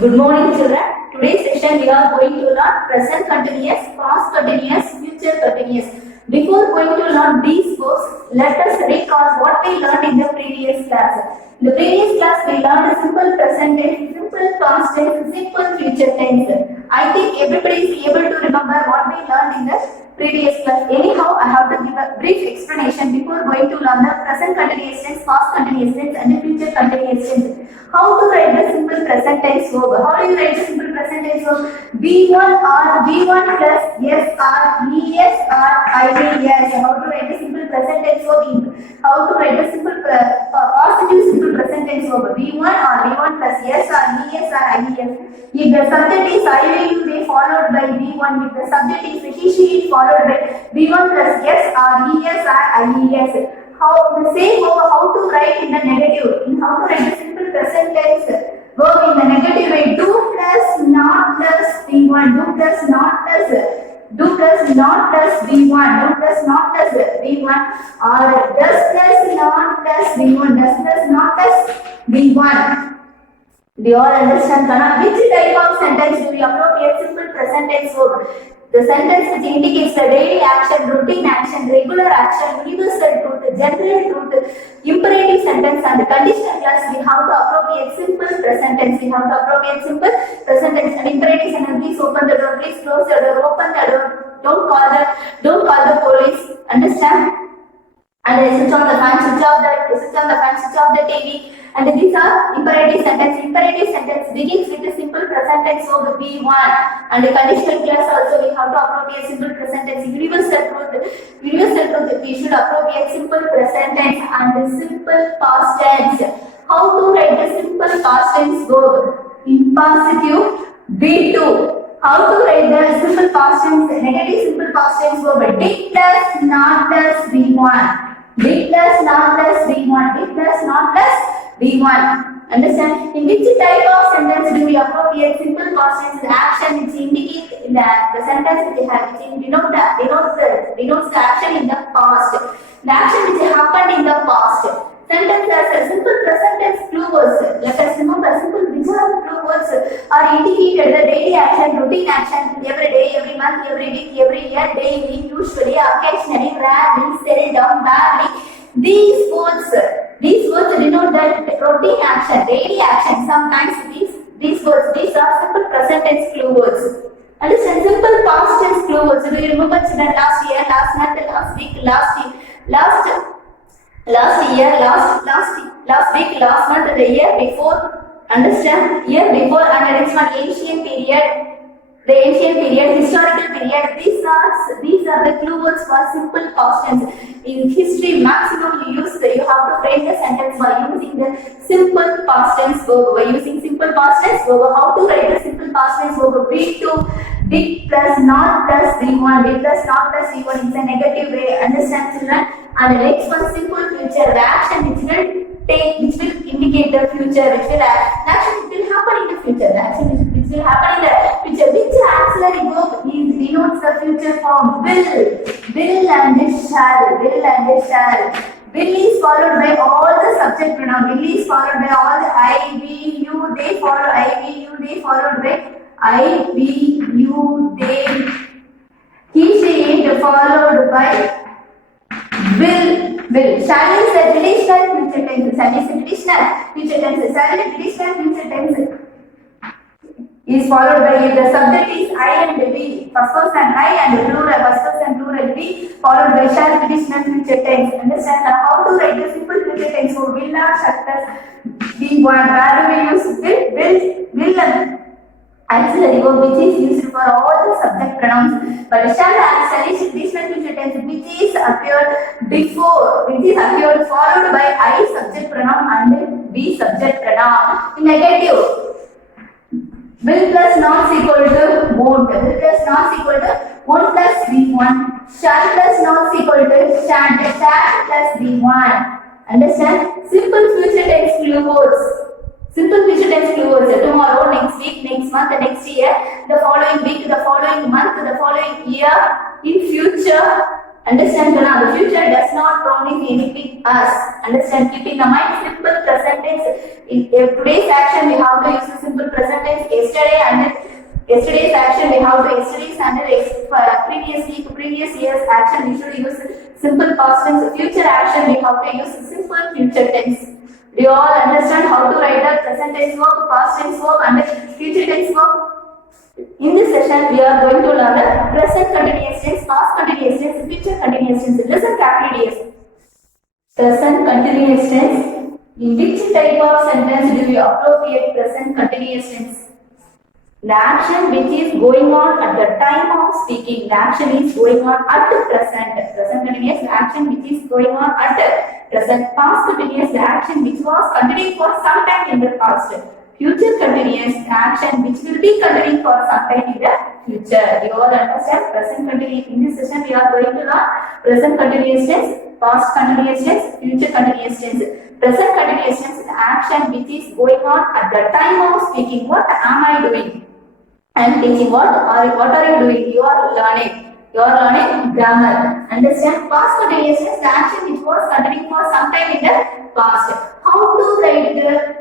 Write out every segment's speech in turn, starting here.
Good morning, children. Today's session we are going to learn present continuous, past continuous, future continuous. Before going to learn these books, let us recall what we learned in the previous class. In the previous class, we learned simple present tense, simple past tense, simple future tense. I think everybody is able to remember what we learned in the previous class. Anyhow, I have to give a brief explanation before going to learn the present continuous tense, past continuous tense, and the future continuous tense. How to write the simple present tense verb? How do you write the simple present tense verb? B1 or B1 plus S or ES or IES. How to write the simple present tense verb? How to write the simple positive simple present tense verb? B1 or B1 plus S or ES or IES. If the subject is IU, they followed by B1. If the subject is he, she, followed by B1 plus S or ES or IES. How the same verb, how to write in the negative? In how to write the simple present tense verb in the negative way? Do plus not plus B1. Do plus not plus. Do plus not plus B1. Do plus not plus B1. Or does plus not plus B1. Does plus not plus B1. Do you all understand? Which type of sentence do we appropriate simple present tense verb? The sentence which indicates the daily action, routine action, regular action, universal truth, general truth, imperative sentence, and conditional clause. We have to appropriate simple present tense. We have to appropriate simple present tense and imperative sentence. Please open the door. Please close the door. Open the door. Don't call the police. Understand? And then switch on the fan. Switch off the TV. And these are imperative sentence. Imperative sentence begins with a simple present tense verb B1. And the conditional clause also we have to appropriate simple present tense. Universal truth we should appropriate simple present tense and the simple past tense. How to write the simple past tense verb? Impositive B2. How to write the simple past tense, negative simple past tense verb? Did plus not plus B1. Did plus not plus B1. Did plus not plus B1. Understand? In which type of sentence do we appropriate simple past tense action which indicate the sentence which have denotes the action in the past. The action which happened in the past. Sentence as a simple present tense clue words. Let us remember simple visual clue words are indicated the daily action, routine action, every day, every month, every week, every year, daily, usually, occasionally, rarely, seldom, barely. These words denote that routine action, daily action. Sometimes these words, these are simple present tense clue words. Understand? Simple past tense clue words. Do you remember children last year, last month, last week, last year, last week, last month, the year before? Understand? Year before, and the next one ancient period. The ancient period, historical period, these are the clue words for simple past tense. In history, maximum you have to frame the sentence by using the simple past tense verb. By using simple past tense verb, how to write the simple past tense verb? B2, did plus not plus B1, did plus not plus B1 is a negative way. Understand, children? And the next one, simple future, the action which will indicate the future, which will action which will happen in the future, the action which will happen in the future. Which auxiliary verb denotes the future form? Will and shall. Will is followed by all the subject pronoun. Will is followed by all the I, we, you, they followed by I, we, you, they. He, she, it followed by will. Shall is a traditional future tense. Shall is a traditional future tense. Shall is a traditional future tense is followed by the subject is I and we. First person I and plural. First person plural we followed by shall traditional future tense. Understand how to write the simple future tense for will or shall plus B1. Where do we use will and auxiliary verb which is used for all the subject pronouns. But shall auxiliary traditional future tense which is appeared followed by I subject pronoun and we subject pronoun. In negative, will plus not equal to won't. Will plus not equal to won't plus B1. Shall plus not equal to shan't. Shall plus B1. Understand? Simple future tense clue words. Simple future tense clue words. Tomorrow, next week, next month, next year, the following week, the following month, the following year, in future. Understand? The future does not promise anything us. Understand? Keep in mind simple present tense. In today's action, we have to use a simple present tense. yesterday and yesterday's action we have to yesterday's and previous week, previous year's action we should use simple past tense. Future action we have to use simple future tense. Do you all understand how to write the present tense verb, past tense verb and future tense verb? In this session, we are going to learn the present continuous tense, past continuous tense, future continuous tense. Listen carefully. Present continuous tense. In which type of sentence do we appropriate present continuous tense? The action which is going on at the time of speaking. The action is going on at the present. Present continuous, the action which is going on at the present. Past continuous, the action which was continuing for some time in the past. Future continuous, the action which will be continuing for some time in the future. You all understand? Present continuous. In this session, we are going to learn present continuous tense, past continuous tense, future continuous tense. Present continuous tense is the action which is going on at the time of speaking. What am I doing? I am teaching. What are you doing? You are learning. You are learning grammar. Understand? Past continuous tense, the action which was continuing for some time in the past. How to write the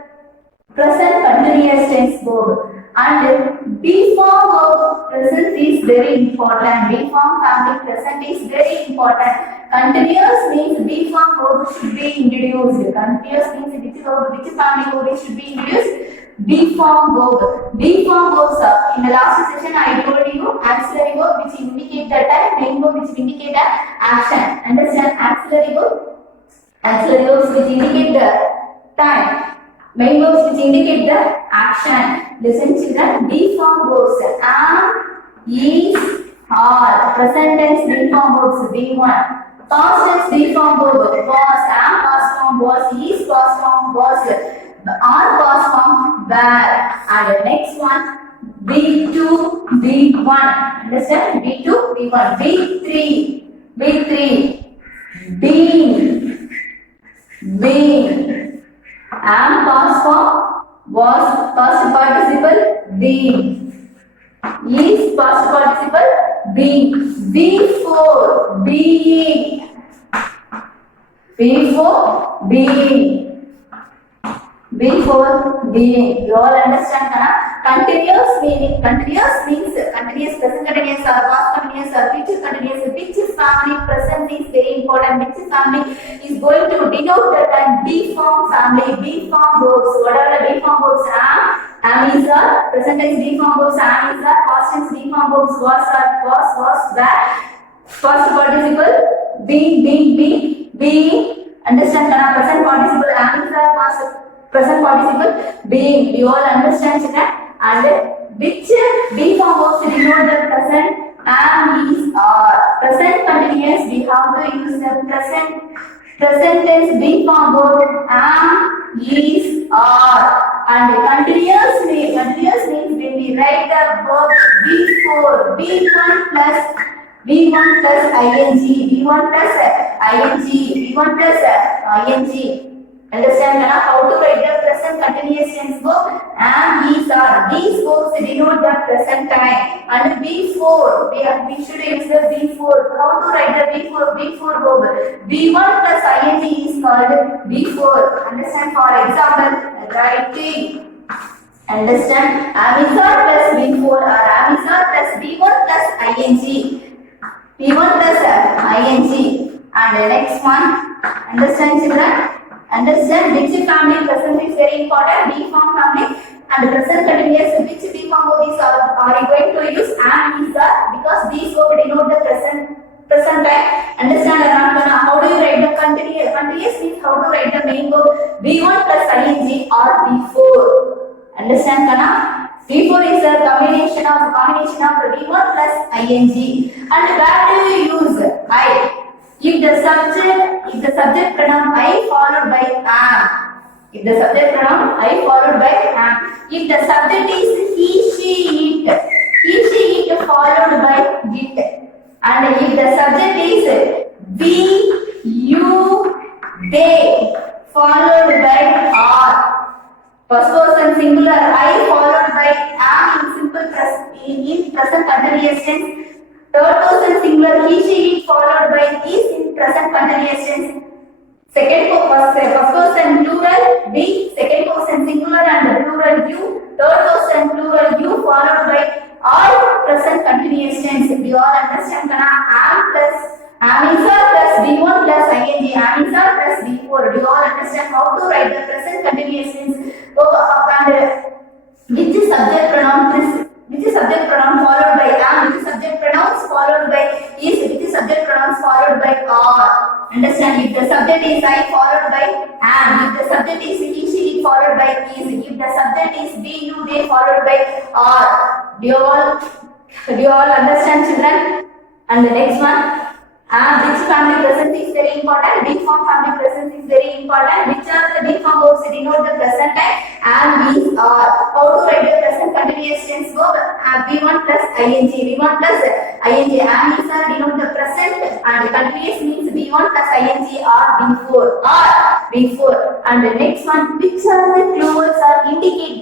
present continuous tense verb? And be form of present is very important. Be form family present is very important. Continuous means be form verb should be introduced. Continuous means which verb, which family verb should be introduced? Be form verb. Be form verbs. In the last session, I told you auxiliary verb which indicate the time, main verb which indicate the action. Understand? Auxiliary verb. Auxiliary verbs which indicate the time. Main verbs which indicate the action. Listen children, be form verbs. Am, is, are. Present tense be form verbs. B1. Past tense be form verb. Was, am, past form, was, is, past form, was. Are, past form, were. And the next one, B2, B1. Understand? B2, B1. B3, B3. Being, being. Am past form, was past participle, being. Is past participle, being. Before, being. Before, being. Before being. You all understand? Continuous meaning. Continuous means continuous, present continuous or past continuous or future continuous. Which family present is very important. Which family is going to denote the time? B form family. B form verbs. What are the B form verbs? Am is are. Present tense B form verbs. Am is are. Past tense B form verbs. Was are. Was, were. Past participle. Being. Understand? Present participle. Am is are. Past present participle being. You all understand children? And which be form verbs denote the present? Am, is, are. Present continuous we have to use the present tense be form verb am, is, are. And continuous means when we write the verb before. B1 plus ing, B1 plus ing. Understand how to write the present continuous tense verb? Am, is, are. These verbs denote the present time. And before, we should use the before. How to write the before verb? B1 plus ing is called before. Understand? For example, writing. Understand? Am, is, are plus before or am, is, are plus B1 plus ing. B1 plus ing. And the next one. Understand children? Understand which family present is very important. B form family and present continuous. Which B form verbs are you going to use? Am, is, are, because these verbs denote the present time. Understand or not? How do you write the continuous? Continuous means how to write the main verb B1 plus ing or before. Understand Kana? Before is a combination of B1 plus ing. And where do you use I? If the subject pronoun I followed by am. If the subject pronoun I followed by am. If the subject is he, she, it followed by it. And if the subject is we, you, they followed by are. First person singular I followed by am in present continuous tense. Third person singular he, she, it followed by is in present continuous tense. First person plural be, second person singular and plural you. Third person and plural, you followed by all present continuous tense. Do you all understand? Kana? Am plus am is plus B1 plus ing. Am is plus B4. Do you all understand how to write the present continuous tense? So, and which is subject pronoun? Which is subject pronoun followed by am? Which is subject pronouns followed by is? Which is subject pronouns followed by are? Understand? If the subject is I followed by am, if the subject is he, she followed by is, if the subject is be, you, they followed by are. Do you all understand, children? And the next one. Which family present is very important. Deep form family present is very important. Which are the deep form verbs denote the present time? And these are. How to write the present continuous tense verb? V1 plus ing. V1 plus ing. And these are denote the present and continuous means V1 plus ing or before. Or before. And the next one. Which are the clue words are indicate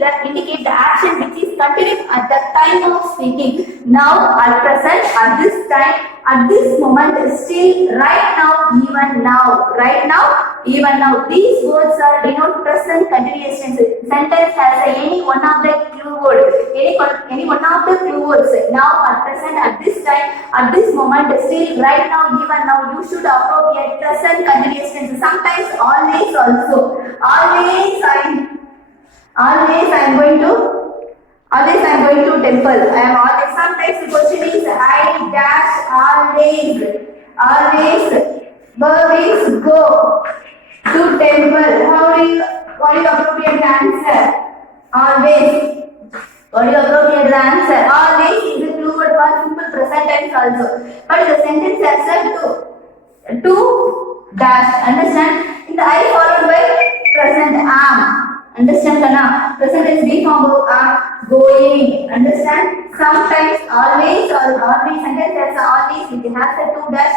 the action which is continuing at the time of speaking. Now, at present, at this time, at this moment, still, right now, even now. Right now, even now. These words are denote present continuous tense. Sentence has any one of the clue word. Any one of the clue words. Now, at present, at this time, at this moment, still, right now, even now. You should appropriate present continuous tense. Sometimes, always also. Always I am going to temple. I am always. Sometimes the question is I dash always. Verb is go to temple. What is appropriate answer? Always. What is appropriate answer? Always is a clue word for simple present tense also. But the sentence has said to dash. Understand? In the I followed by present am. Understand, Kana? Present is be form are going. Understand? Sometimes, always, or always, sentence as always, if it has a two dash,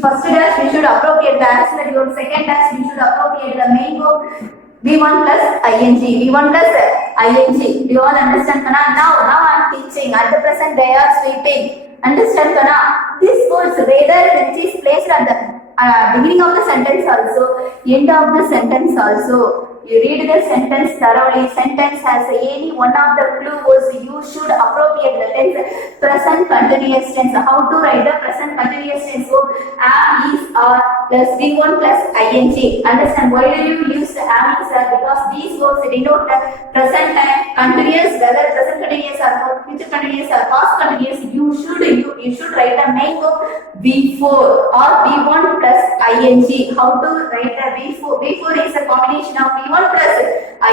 first dash, we should appropriate the answer. Your second dash, we should appropriate the main verb. V1 plus ing. V1 plus ing. Do you all understand, Kana? Now I am teaching. At the present, they are sweeping. Understand, Kana? This words, whether which is placed at the beginning of the sentence also, end of the sentence also. You read the sentence thoroughly. Sentence has any one of the clue words. You should appropriate the tense. Present continuous tense. How to write the present continuous tense? So, am is are plus V1 plus ing. Understand? Why do you use the am is are? Because these words denote the present time continuous. Whether present continuous or future continuous or past continuous, you should write the main verb before or V1 plus ing. How to write the before? Before is a combination of V1 plus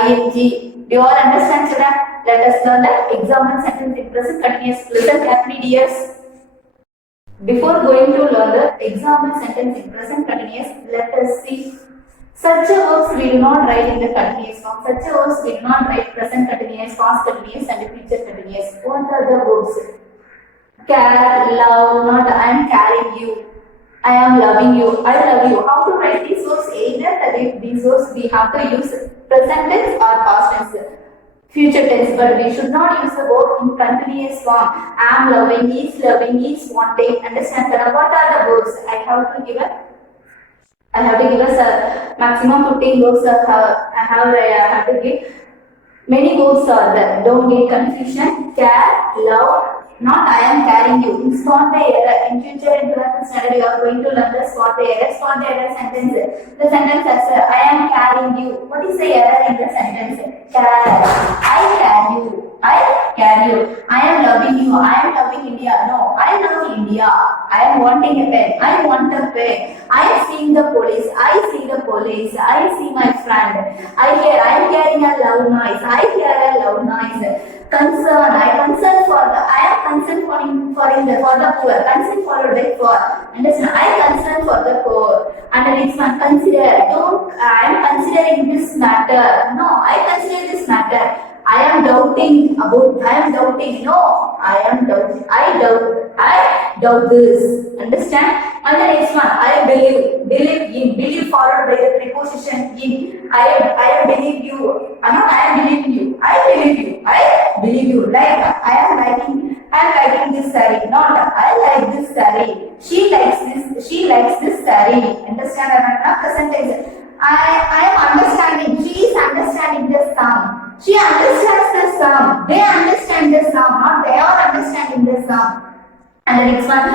ing. Do you all understand, children? Let us learn the example sentence in present continuous. Listen carefully, dears. Before going to learn the example sentence in present continuous, let us see. Such verbs we do not write in the continuous form. Such verbs we do not write present continuous, past continuous, and future continuous. What are the verbs? Care, love, not I am carrying you. I am loving you. I love you. How to write these verbs? Either these verbs we have to use present tense or past tense, future tense, but we should not use the verb in continuous form. Am loving, is wanting. Understand? What are the verbs? I have to give us a maximum 15 verbs. I have to give. Many verbs are there. Don't get confusion. Care, love. Not I am carrying you. In spot the error. In future in 12th standard you are going to learn the spot the error. Spot the error sentence. The sentence says I am carrying you. What is the error in the sentence? Care. I carry you. I carry you. I am loving you. I am loving India. No, I love India. I am wanting a pen. I want a pen. I am seeing the police. I see the police. I see my friend. I am hearing a loud noise. I hear a loud noise. Concern. I am concerned for the poor. Concern followed by for. Understand? I concern for the poor. And the next one, consider. I am considering this matter. No, I consider this matter. I am doubting. No, I doubt this. Understand? And the next one, I believe. Believe followed by the preposition in. I believe you. I am believing you. I believe you. Like I am liking this saree. Not I like this saree. She likes this saree. Understand? Not present tense. I am understanding. She is understanding the song. She understands the sum. They understand the sum, not they are understanding the sum. And the next one,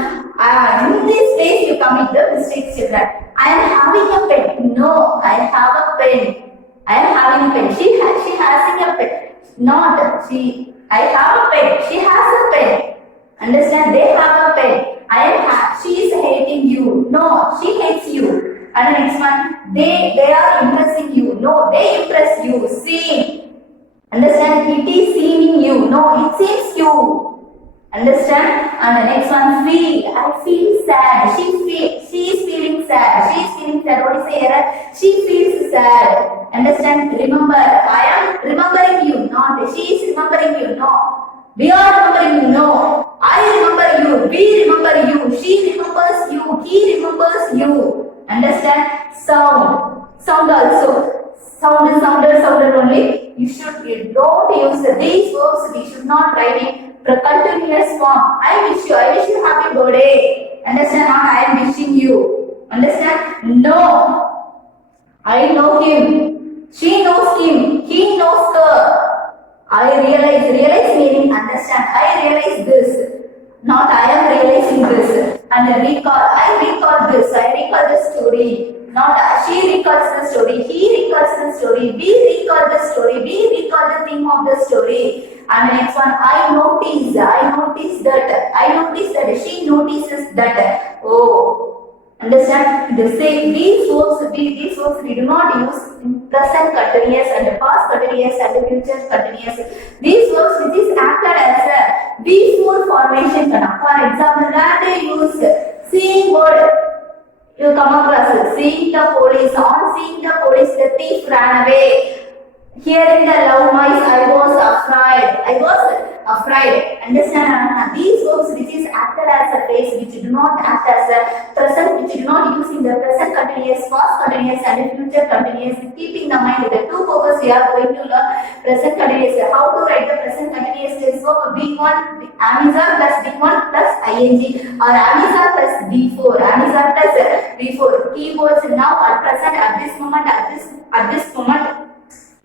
in this place you commit the mistakes, children. I am having a pen. No, I have a pen. I am having a pen. She has a pen. Not she. I have a pen. She has a pen. Understand? They have a pen. She is hating you. No, she hates you. And the next one, they are impressing you. No, they impress you. Seem. Understand? It is seeming you. No, it seems you. Understand? And the next one, feel. I feel sad. She is feeling sad. She is feeling sad. What is the error? She feels sad. Understand? Remember, I am remembering you. Not she is remembering you. No. We are remembering you. No. I remember you. We remember you. She remembers you. He remembers you. Understand? Sound. Sound also. Sounded only. You don't use these verbs. We should not write in continuous form. I wish you happy birthday. Understand? Not I am wishing you. Understand? No. I know him. She knows him. He knows her. I realize meaning understand. I realize this. Not I am realizing this. And recall. I recall this. I recall the story. Not she recalls the story. He recalls the story. We recall the story. We recall the theme of the story. And the next one, I notice that. She notices that. Oh, understand? The same these verbs we do not use in present continuous and past continuous and future continuous. These verbs which is acted as a before formation. For example, where they use seeing word. You come across seeing the police. On seeing the police, the thief ran away. Hearing the loud noise, I was afraid. Understand? These verbs which is acted as a phrase, which do not act as a present, which do not use in the present continuous, past continuous, and future continuous. Keeping in mind the two purposes we are going to learn present continuous. How to write the present continuous tense verb? B1 amizar plus B1 plus ing, or amizar plus B4. Amizar plus B4. Keywords now at present, at this moment, at this moment.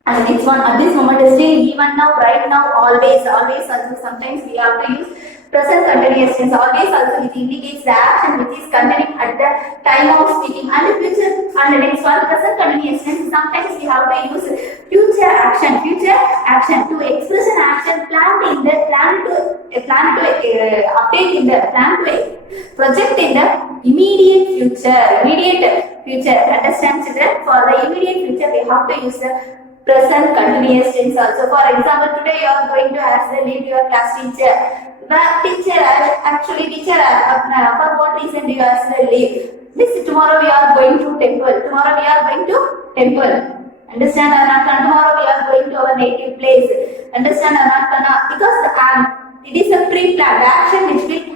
And next one, at this moment is still, even now, right now, always also. Sometimes we have to use present continuous tense. Always also it indicates the action which is continuing at the time of speaking. And the future, and the next one, present continuous tense. Sometimes we have to use future action to express an action planned to project in the immediate future. Understand, children? For the immediate future, we have to use the present continuous tense also. For example, today you are going to ask the leave your class teacher. Teacher, for what reason do you ask the leave? Tomorrow we are going to temple. Understand? Tomorrow we are going to our native place. Understand? Because it is a pre-planned action which will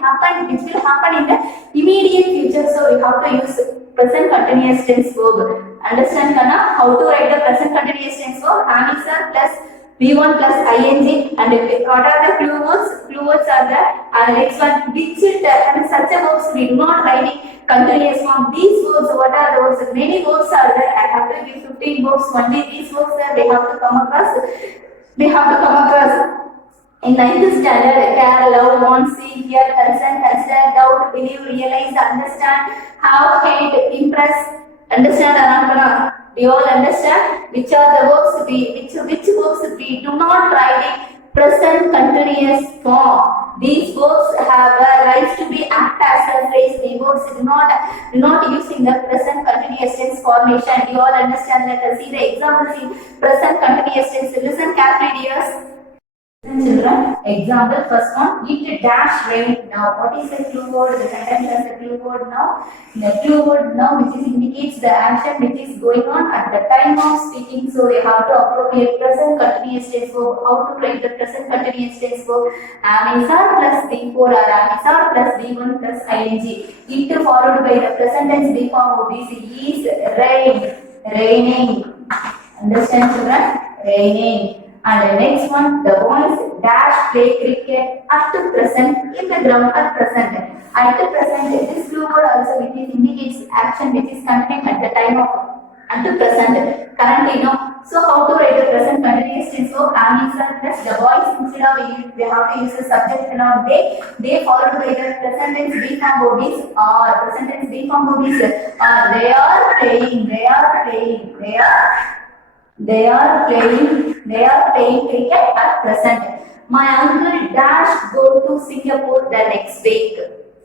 happen in the immediate future. So we have to use present continuous tense verb. Understand, Kana? How to write the present continuous tense verb? Amizar plus V1 plus ing. And what are the clue words? Clue words are the next one. Which and such a verbs we do not write in continuous form. These verbs, what are the words? Many verbs are there. I have to give 15 verbs. Only these verbs are they have to come across. In 9th standard, care, love, want, see, hear, consent, consider, doubt, believe, realize, understand, have, hate, impress. Understand or not? Do you all understand? Which are the verbs which verbs we do not write in present continuous form. These verbs have a right to be act as a phrase. The verbs do not use in the present continuous tense formation. Do you all understand? Let us see the examples in present continuous tense. Listen carefully, dears. Children, example first one, it dash rain now. What is the clue word? The sentence has the clue word now. The clue word now which indicates the action which is going on at the time of speaking. So we have to appropriate present continuous tense verb. How to write the present continuous tense verb? Amizar plus B4 or amizar plus B1 plus ing. It followed by the present tense B form of this is raining. Understand, children? Raining. And the next one, the boys dash play cricket at the present in the ground at present. At the present, this clue word also which indicates action which is continuing at the time of and to present. Currently, so how to write the present continuous tense verb? Am is plus the boys instead of we have to use the subject pronoun they followed by the present tense be form verb is are. Present tense be form verb is are. They are playing. They are playing. They are playing cricket at present. My uncle dash go to Singapore the next week.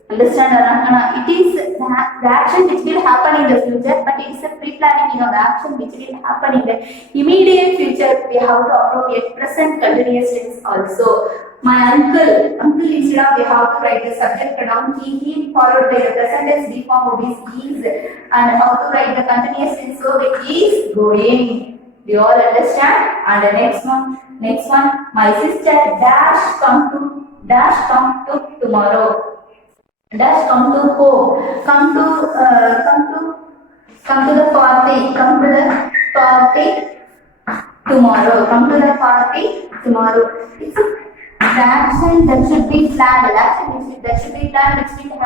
Understand, Anna? It is the action which will happen in the future, but it is a pre-planning of the action which will happen in the immediate future. We have to appropriate present continuous tense also. My uncle instead of we have to write the subject pronoun he followed by the present tense be form of is, and how to write the continuous tense verb is going. Do you all understand? And the next one, my sister dash come to tomorrow. Dash come to home. Come to the party. Come to the party tomorrow. Come to the party tomorrow. It's the action that should be planned. That should be planned, which will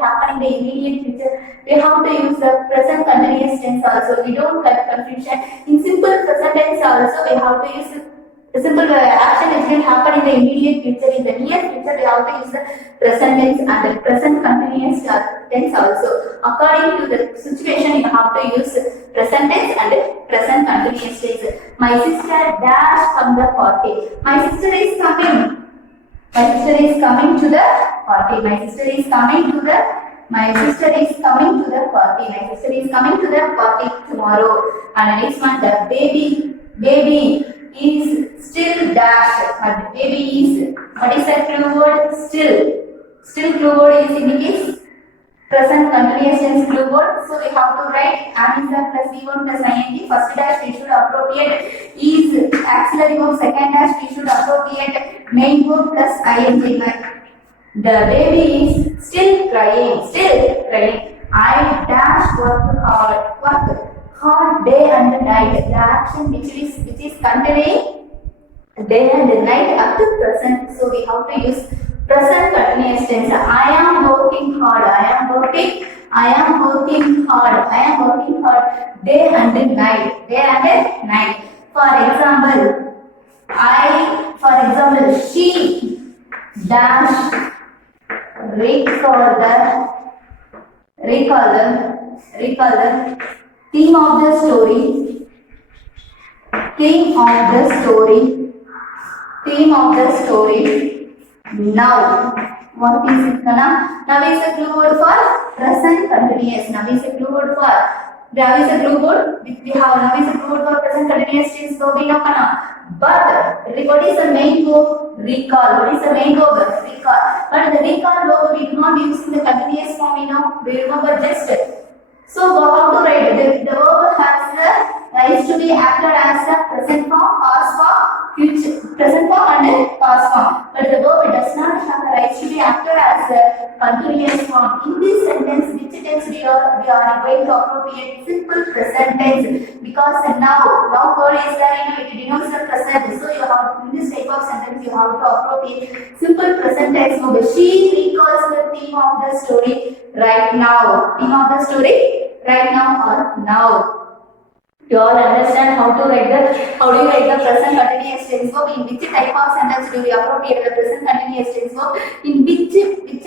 happen in the immediate future. We have to use the present continuous tense also. We don't get confusion. In simple present tense also, we have to use the simple action which will happen in the immediate future. In the near future, we have to use the present tense and the present continuous tense also. According to the situation, you have to use present tense and present continuous tense. My sister dash from the party. My sister is coming. My sister is coming to the party. My sister is coming to the party. My sister is coming to the party tomorrow. And next one, the baby is still dash. But baby is, what is the clue word? Still. Still clue word is indicates present continuous tense clue word. So we have to write am is plus V1 plus ing. First dash we should appropriate is auxiliary verb. Second dash we should appropriate main verb plus ing. The baby is still crying. I dash work hard day and night. The action which is containing day and night up to present. So we have to use present continuous tense. I am working hard. Day and night. For example, she dash recall the theme of the story now. What is it, Kana? Now is a clue word for present continuous. Now is a clue word for present continuous tense verb in Kana. But what is the main verb? Recall. Recall. But the recall verb we do not use in the continuous form, we remember just. So how to write it? The verb has the rights to be acted as a present form, past form, future, present form and past form. But the verb does not have the rights to be acted as a continuous form. In this sentence, which tense we are going to appropriate simple present tense, because now word is there, it denotes the present. So you have in this type of sentence you have to appropriate simple present tense. So she recalls the theme of the story right now. Theme of the story right now or now. You all understand how do you write the present continuous tense verb? In which type of sentence do we appropriate the present continuous tense verb? In which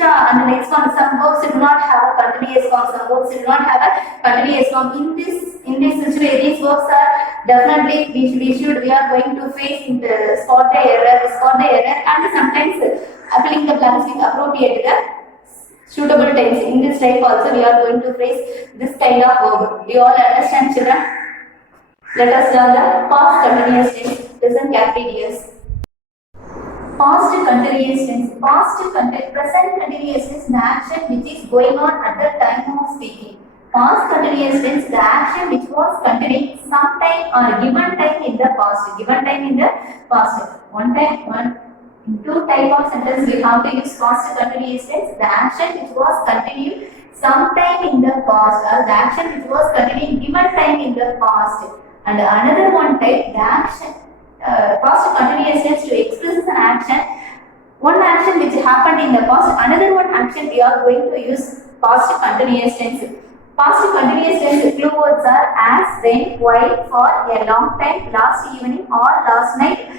and the next one, some verbs do not have a continuous form, some verbs do not have a continuous form. In this situation, these verbs are definitely we are going to face in the spot the error, and sometimes filling the blanks with appropriate the suitable tense. In this type also we are going to face this kind of verb. Do you all understand, children? Let us learn the past continuous tense. Listen carefully. Past continuous tense. Present continuous tense, the action which is going on at the time of speaking. Past continuous tense, the action which was continuing sometime or given time in the past. Two type of sentence we have to use past continuous tense. The action which was continuing sometime in the past, or the action which was continuing given time in the past. And another one type, the action, past continuous tense to express an action. One action which happened in the past, another one action we are going to use past continuous tense. Past continuous tense clue words are as, when, why, for, a long time, last evening, or last night,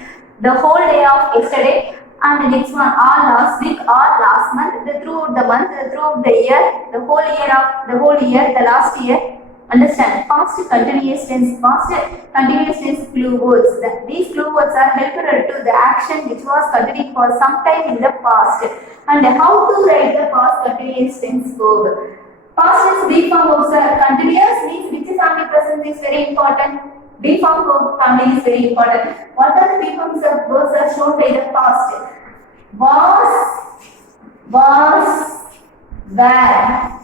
the whole day of yesterday, and the next one, or last week, or last month, throughout the month, throughout the year, the whole year, the last year. Understand? Past continuous tense clue words. These clue words are helpful to the action which was continuing for some time in the past. And how to write the past continuous tense verb? Past tense B form verbs are continuous, means which family present is very important. B form verb family is very important. What are the B forms of verbs are shown by the past? Was, were.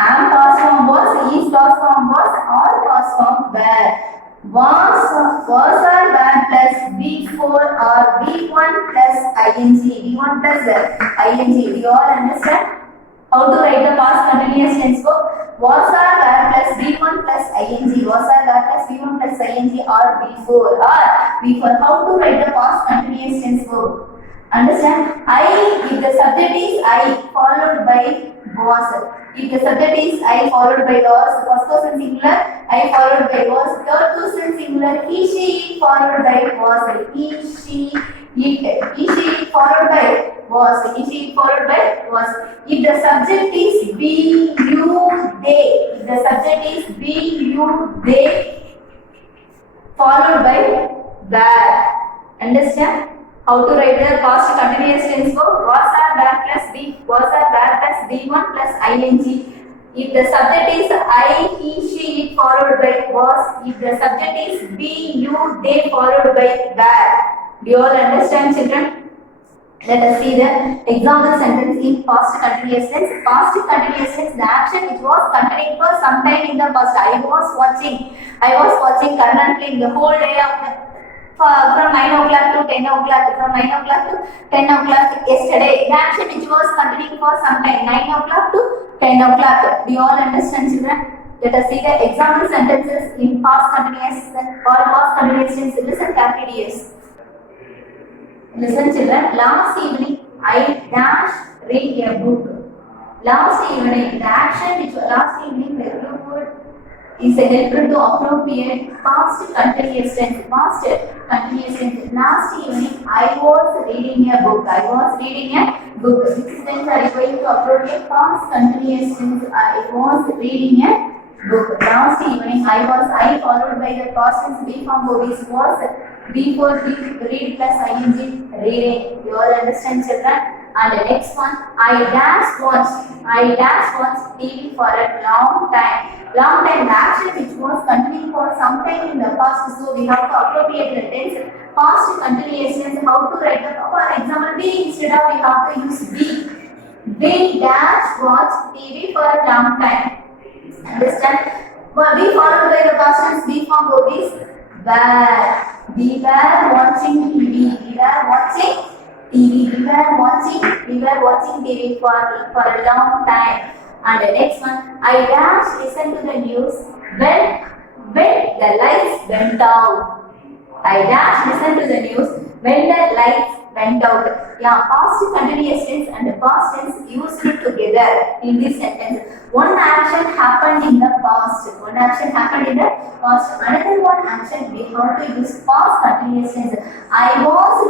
Am past form was, is past form was, or past form were. Was or were plus B4 or B1 plus ing. B1 plus ing. Do you all understand? How to write the past continuous tense verb? Was or were plus B1 plus ing. Was or were plus B1 plus ing or B4. How to write the past continuous tense verb? Understand? I, if the subject is I followed by was. If the subject is I followed by was, first person singular, I followed by was, third person singular, he, she followed by was, he, she, it followed by was, he, she followed by was. If the subject is be, you, they, if the subject is be, you, they followed by were. Understand? How to write the past continuous tense verb? Was or were plus B, was or were plus B1 plus ing. If the subject is I, he, she, it followed by was. If the subject is be, you, they followed by were. Do you all understand, children? Let us see the example sentence in past continuous tense. Past continuous tense, the action which was continuing for some time in the past. I was watching currently the whole day of the from 9 o'clock to 10 o'clock, from 9 o'clock to 10 o'clock yesterday. The action which was continuing for some time, 9 o'clock to 10 o'clock. Do you all understand, children? Let us see the example sentences in past continuous or past continuous tense. Listen carefully, yes. Listen, children. Last evening, I read a book. Last evening, the action which was last evening, the clue word is a helper to appropriate past continuous tense. Past continuous tense. Last evening, I was reading a book. Which tense are you going to appropriate? Past continuous tense. I was reading a book. Last evening, I followed by the past tense B form verb is was. B4 read plus ing reading. You all understand, children? And the next one, I watch TV for a long time. Long time, the action which was continuing for some time in the past, so we have to appropriate the tense. Past continuous tense, how to write the, for example, B instead of we have to use B. They watch TV for a long time. Understand? Well, we followed by the past tense B form verb is were. We were watching TV. We were watching TV for a long time. And the next one, I listen to the news when the lights went out. I listen to the news when the lights went out. Yeah, past continuous tense and the past tense used together in this sentence. One action happened in the past. Another one action we have to use past continuous tense. I was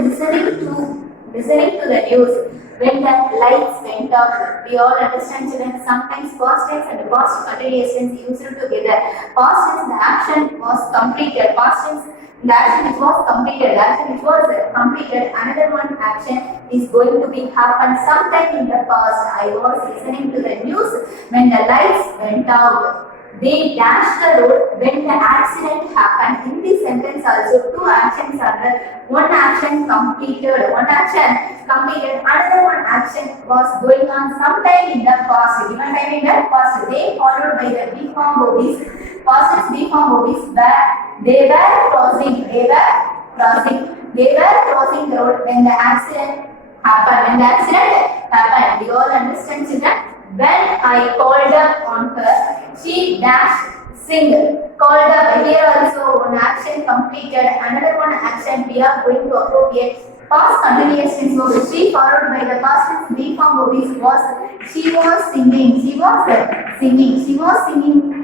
listening to the news when the lights went off. We all understand, children. Sometimes past tense and past continuous tense used together. Past tense, the action was completed. Past tense, the action which was completed. Another one action is going to be happen sometime in the past. I was listening to the news when the lights went out. They dashed the road when the accident happened. In this sentence also two actions are there. One action completed. Another one action was going on sometime in the past. Given time in the past. They followed by the B form verb is past B form verb is where they were crossing. They were crossing the road when the accident happened. Do you all understand, children? When I called up on her, she dashed single. Called up, here also one action completed, another one action we are going to appropriate Past continuous tense verb. She followed by the past tense be form verb is was. She was singing. She was singing. She was singing.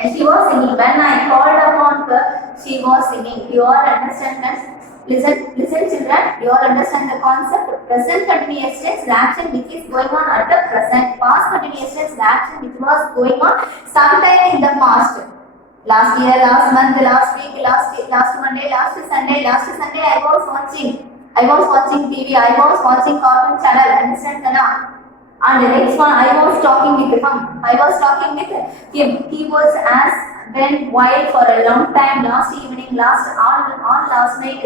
She was singing. When I called upon her, she was singing. You all understand that? Listen children. You all understand the concept? Present continuous tense, the action which is going on at the present. Past continuous tense, the action which was going on sometime in the past. Last year, last month, last week, last Monday, last Sunday I was watching TV, I was watching cartoon channel, understand Kana? And the next one, I was talking with him. He was as went wild for a long time, last evening, last night,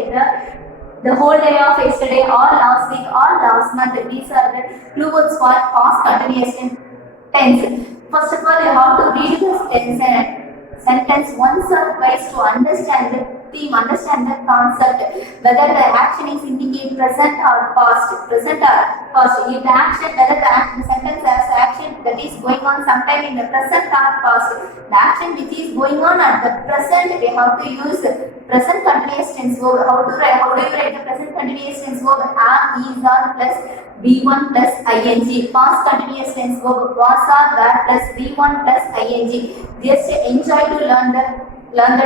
the whole day of yesterday, all last week, all last month. These are the clue words for past continuous tense. First of all, you have to read this sentence once or twice to understand the theme, understand the concept, whether the action is indicate present or past. If the action, whether the sentence has action that is going on sometime in the present or past, the action which is going on at the present, we have to use present continuous tense verb. How do you write the present continuous tense verb? Am, is, are plus V1 plus ing. Past continuous tense verb was, are, were plus V1 plus ing. Just enjoy to learn the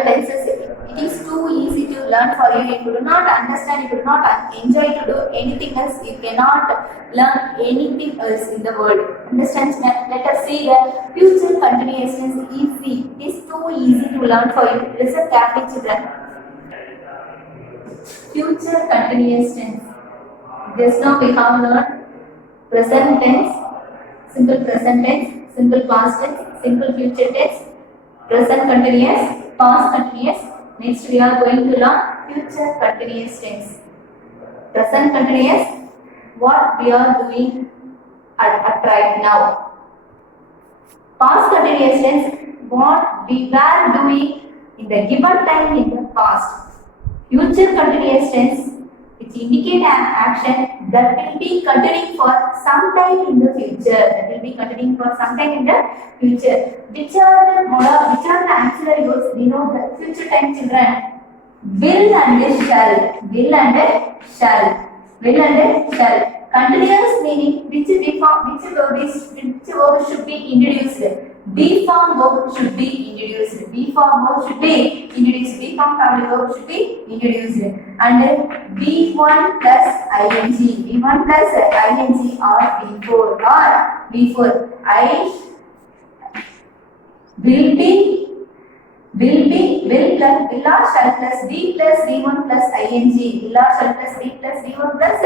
tenses. It is too easy to learn for you. If you do not understand, if you do not enjoy to do anything else, you cannot learn anything else in the world. Understand? Let us see the future continuous tense. Easy. It is too easy to learn for you. Listen carefully, children. Future continuous tense. Just now we have learned present tense, simple present tense, simple past tense, simple future tense, present continuous, past continuous. Next we are going to learn future continuous tense. Present continuous, what we are doing at right now. Past continuous tense, what we were doing in the given time in the past. Future continuous tense, which indicate an action that will be continuing for some time in the future. Which are the auxiliary verbs denote the future time, children? Will and shall. Continuous meaning which verb should be introduced. B form verb should be introduced. B form family verb should be introduced. And B1 plus ing. B1 plus ing or before. I will or shall plus B plus B1 plus ing. Will or shall plus B plus B1 plus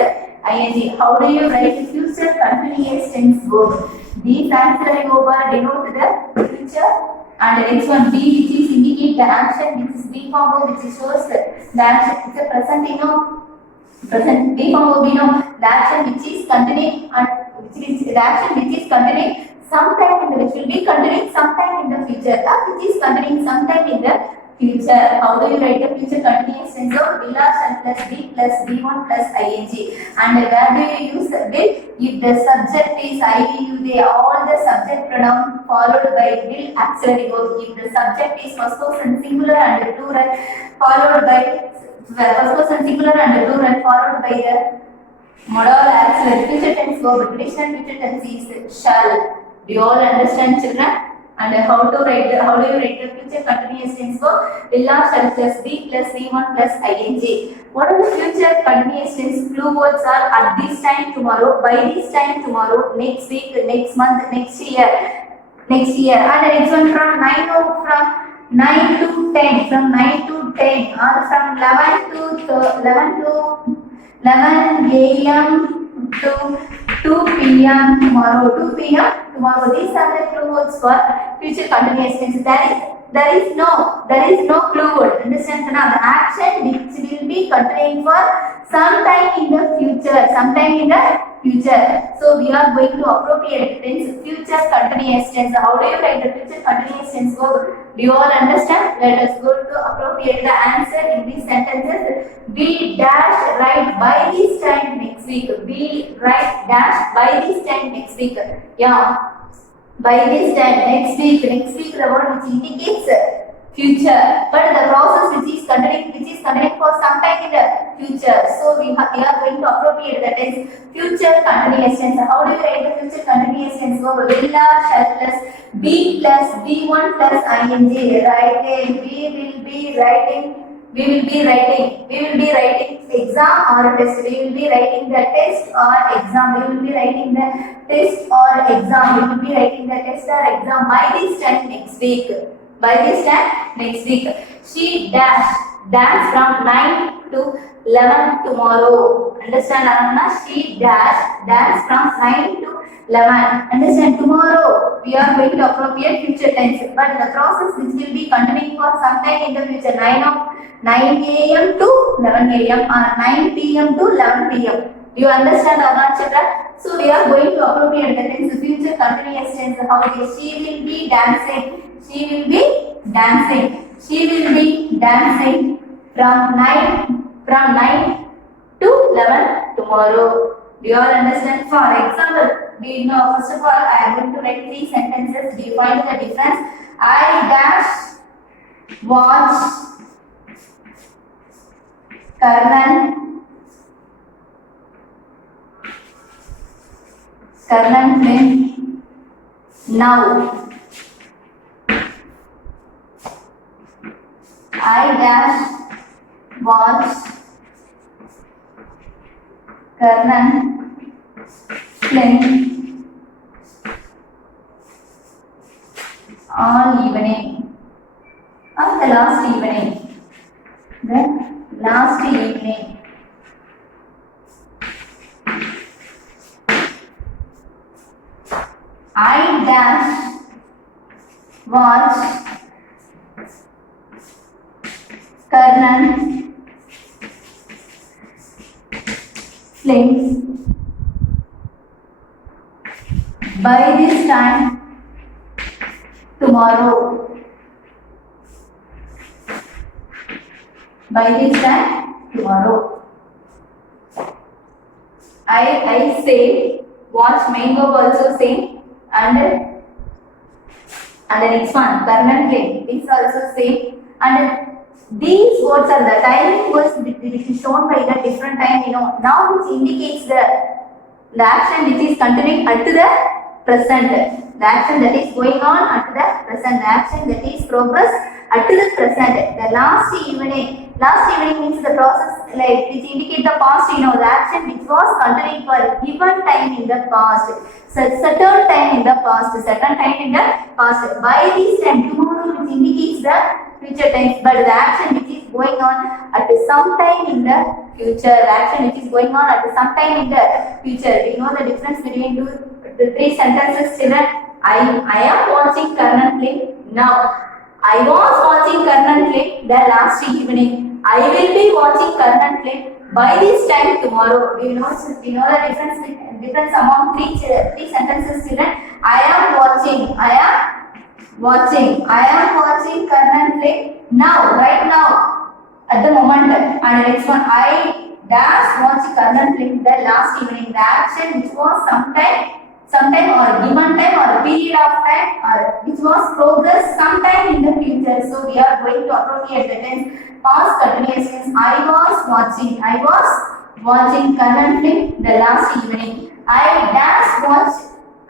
ing. How do you write future continuous tense verb? These auxiliary verb are denote the future, and the next one B, which is indicate the action, which is B form verb, which shows the action. It's a present B form verb, the action which is continuing, sometime in the, which will be continuing sometime in the future, which is continuing sometime in the future. How do you write the future continuous tense of will or shall plus B plus B1 plus ing? And where do you use will? If the subject is I, you, they, all the subject pronoun followed by will auxiliary verb. If the subject is first person singular and plural followed by the modal auxiliary future tense verb. Traditional future tense is shall. Do you all understand, children? And how do you write the future continuous tense verb? Will or shall plus B plus C1 plus ing. What are the future continuous tense clue words are at this time tomorrow, by this time tomorrow, next week, next month, next year. And the next one from 9 to 10, or from 11 a.m. to 2 p.m. tomorrow. These are the clue words for future continuous tense. There is no clue word. Understand? The action which will be continuing for sometime in the future. So we are going to appropriate tense future continuous tense. How do you write the future continuous tense verb? Do you all understand? Let us go to appropriate the answer in these sentences. We dash write by this time next week. We write dash by this time next week. Yeah. By this time next week the word which indicates future, but the process which is continuing for some time in the future. future. So we are going to appropriate that is future continuous tense. How do you write the future continuous tense? Verb will, shall plus be plus be1 plus ing. Writing. We will be writing exam or test. We will be writing the test or exam. We will be writing the test or exam. We will be writing the test or exam by this time next week. By this time next week. She dance from 9 to 11 tomorrow. Understand, Anna? She dance from 9 to 11. Understand, tomorrow we are going to appropriate future tense. But the process which will be continuing for some time in the future. 9 a.m. to 11 a.m. or 9 p.m. to 11 p.m. Do you understand or not, children? So we are going to appropriate the tense future continuous tense. How it is? She will be dancing. She will be dancing. She will be dancing from 9 to 11 tomorrow. Do you all understand? For example, we know first of all I am going to write 3 sentences. Do you find the difference? I watch Karnan film now. I watch Karnan film all evening or the last evening. The last evening. I watch Karnan films by this time tomorrow. By this time tomorrow. I say watch main verb also same and the next one Karnan film is also same, and these words are the timing words which is shown by the different time, now which indicates the action which is continuing at the present, the action that is going on at the present, the action that is progress at the present. The last evening means the process which indicate the past, the action which was continuing for given time in the past, certain time in the past, by this time tomorrow which indicates the future tense, but the action which is going on at some time in the future, the action which is going on at some time in the future. We know the difference between the 3 sentences, children. I am watching Karnan film now. I was watching Karnan film the last evening. I will be watching Karnan film by this time tomorrow. We know the difference among 3 sentences, children. I am watching Karnan film now, right now, at the moment. And the next one, I watch Karnan film the last evening. The action which was sometime or given time or period of time or which was progress sometime in the future. So we are going to appropriate the tense past continuous tense. I was watching Karnan film the last evening. I watch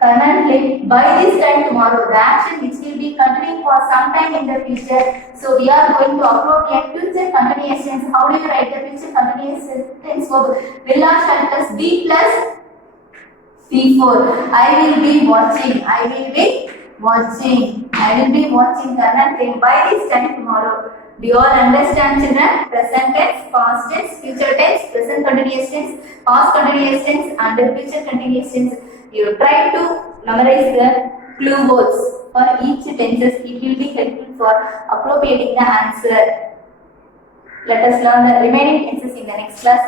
Karnan film by this time tomorrow. The action which will be continuing for some time in the future. So we are going to appropriate future continuous tense. How do you write the future continuous tense verb? Will, shall plus be plus P4. I will be watching Karnan film by this time tomorrow. Do you all understand, children? Present tense, past tense, future tense, present continuous tense, past continuous tense and future continuous tense. You try to memorize the clue words for each tenses. It will be helpful for appropriating the answer. Let us learn the remaining tenses in the next class.